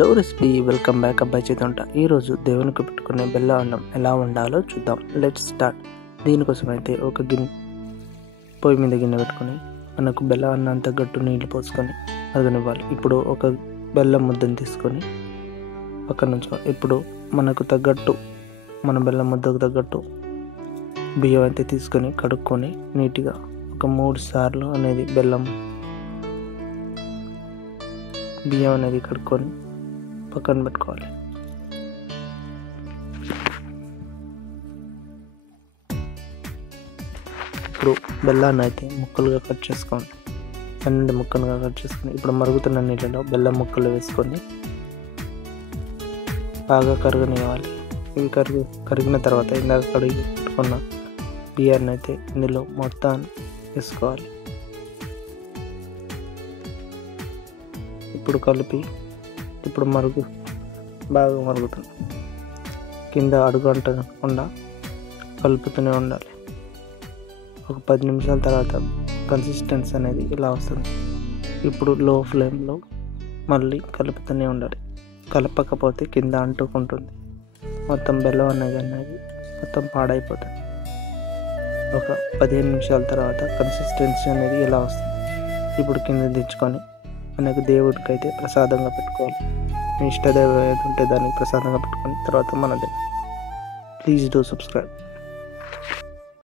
Hello recipe, welcome back. అబ్బాయి చేతుంటా. ఈరోజు దేవునికి పెట్టుకునే బెల్లం అన్నం ఎలా వండాలో చూద్దాం. Let's start. దీనికోసం అయితే ఒక పొయ్యి మీద గిన్నె పెట్టుకొని మనకు బెల్లం అన్నం తగ్గట్టు నీళ్ళు పోసుకొని మరగనివ్వాలి. ఇప్పుడు ఒక బెల్లం ముద్దను తీసుకొని పక్కన ఉంచుకోవాలి. ఇప్పుడు మనకు తగ్గట్టు మన బెల్లం ముద్దకు తగ్గట్టు బియ్యం అయితే తీసుకొని కడుక్కొని నీట్గా ఒక 3 సార్లు అనేది బియ్యం అనేది కడుక్కొని పక్కన పెట్టుకోవాలి. ఇప్పుడు బెల్లాన్ని అయితే ముక్కలుగా కట్ చేసుకోండి. 12 ముక్కలుగా కట్ చేసుకొని ఇప్పుడు మరుగుతున్న నీళ్ళలో బెల్లం ముక్కలు వేసుకొని బాగా కరగనివ్వాలి. ఇవి కరిగిన తర్వాత ఇందాక కడిగి పెట్టుకున్న బియ్యాన్ని అయితే ఇందులో మొత్తం వేసుకోవాలి. ఇప్పుడు కలిపి బాగా మరుగుతుంది. కింద అడుగు అంటకుండా కలుపుతూనే ఉండాలి. ఒక 10 నిమిషాల తర్వాత కన్సిస్టెన్సీ అనేది ఇలా వస్తుంది. ఇప్పుడు లో ఫ్లేమ్లో మళ్ళీ కలుపుతూనే ఉండాలి. కలపకపోతే కింద అంటుకుంటుంది. మొత్తం బెల్లం అనేది మొత్తం పాడైపోతుంది. ఒక 15 నిమిషాల తర్వాత కన్సిస్టెన్సీ అనేది ఇలా వస్తుంది. ఇప్పుడు కింద దించుకొని మనకు దేవుడికి అయితే ప్రసాదంగా పెట్టుకోవాలి. మీ ఇష్టదేవం ఏది ఉంటే దానికి ప్రసాదంగా పెట్టుకొని తర్వాత మనది. Please do subscribe.